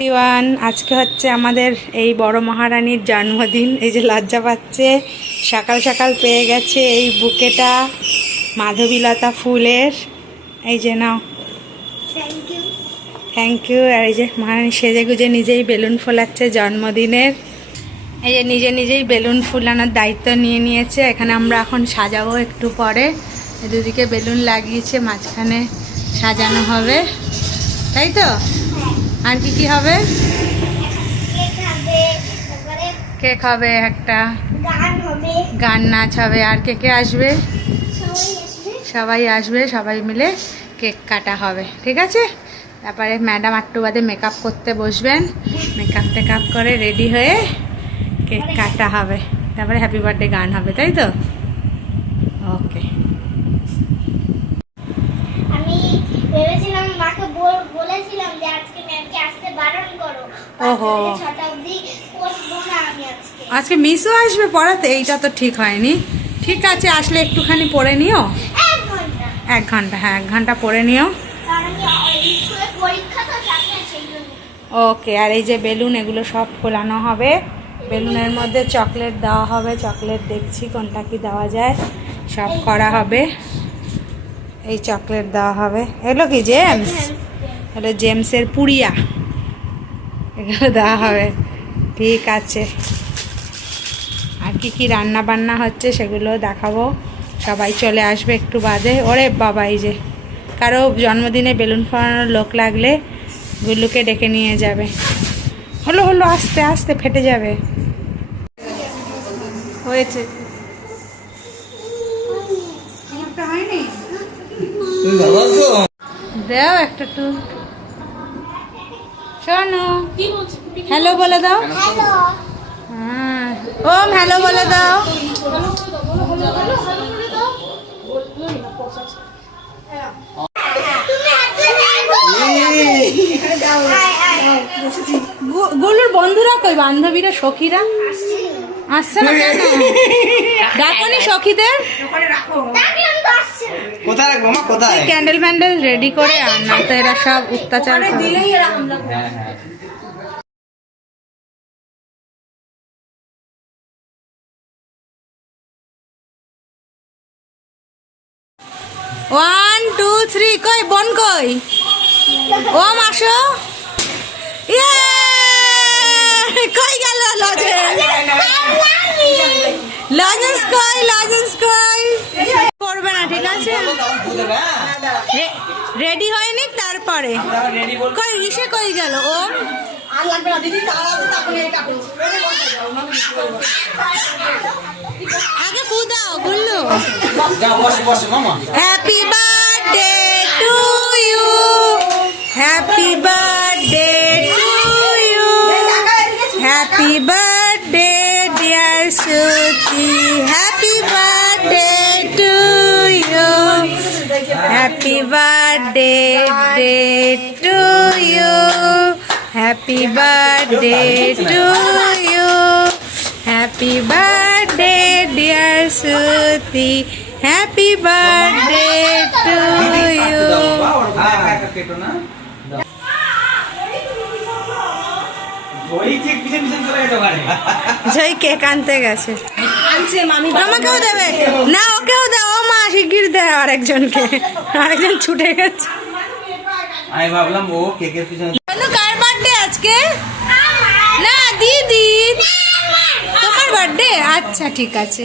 Everyone, আজকে হচ্ছে আমাদের এই বড় মহারানীর জন্মদিন। এই যে লজ্জা পাচ্ছে, সকাল সকাল পেয়ে গেছে এই বুকেটা মাধবীলতা ফুলের। এই যে নাও, থ্যাংক ইউ। আর এই যে মহারানী সেজে গুজে নিজেই বেলুন ফোলাচ্ছে জন্মদিনের। এই যে নিজে নিজেই বেলুন ফুলানোর দায়িত্ব নিয়ে নিয়েছে। এখানে আমরা এখন সাজাবো একটু পরে। দুদিকে বেলুন লাগিয়েছে, মাঝখানে সাজানো হবে, তাই তো? আর কি কি হবে? কেক হবে, একটা গান নাচ হবে। আর কে কে আসবে? সবাই আসবে, সবাই মিলে কেক কাটা হবে, ঠিক আছে? তারপরে ম্যাডাম একটু বাদে মেকআপ করতে বসবেন। মেকআপ টেকআপ করে রেডি হয়ে কেক কাটা হবে, তারপরে হ্যাপি বার্থডে গান হবে, তাই তো? ওকে। আমি ভেবেছিলাম, মাকে বলেছিলাম যে আজকে ম্যামকে আসতে বারণ করো। ওহো, 6টা অবধি পড়বো না আমি আজকে মিসও আসবে পড়াতে? এইটা তো ঠিক হয়নি। ঠিক আছে, আসলে একটুখানি পড়ে নিও। 1 ঘন্টা। 1 ঘন্টা, হ্যাঁ 1 ঘন্টা পড়ে নিও। কারণ আমি স্কুলে পরীক্ষা তো সামনে, সেই জন্য। ওকে। আর এই যে বেলুন, এগুলো সব ফোলানো হবে। বেলুনের মধ্যে চকলেট দেওয়া হবে। চকলেট দেখছি কোনটা কি দেওয়া যায়, সব করা হবে। এই চকলেট দেওয়া হবে। এগুলো কি জেমস? এগুলো জেমসের পুড়িয়া, এগুলো দেওয়া হবে। ঠিক আছে। আর কি কি রান্না বান্না হচ্ছে সেগুলো দেখাবো। সবাই চলে আসবে একটু বাদে। ওরে বাবা, এই যে কারো জন্মদিনে বেলুন ফোলানোর লোক লাগলে গুল্লুকে ডেকে নিয়ে যাবে। হলো হলো, আস্তে আস্তে ফেটে যাবে। হয়েছে, হয়নি? দাও একটা টু। শোনো, হ্যালো বলে দাও। হ্যালো। হ্যাঁ, ওম হ্যালো বলে দাও। গুলুর বন্ধুরা কই? বান্ধবীরা, সখীরা আসছে না কেন? ডাকনি সখীদের? কোথায় রাখবো মা? কোথায়? ক্যান্ডেল ম্যান্ডেল রেডি করে আর না তো এরা সব অত্যাচার দিলেই এরা হামলা করে। ওয়ান টু থ্রি, কই বোন কই? ওম আসো। ইয়ে, কই গেল লজেন্স? লজেন্স কই? লজেন্স কই? করবে না, ঠিক আছে? রেডি হয়নি তারপরে কই? ইসে কই গেল? ওম আগে ফু দাও Gullu. Happy birthday to you, happy birthday to you, happy birthday dear Suti, happy birthday to you, happy birthday to you, happy birthday to you, happy birthday dear Suti, happy birthday to you. Joy cake আনতে গেছে। আমাকেও দেবে না? ওকেও দাও। ও মা, শিগগির দেয় আরেকজনকে। আরেকজন ছুটে গেছে। আমি ভাবলাম ও কেকের পিছনে। কার বার্থডে আজকে? না, দিদি। তোমার বার্থডে? আচ্ছা ঠিক আছে।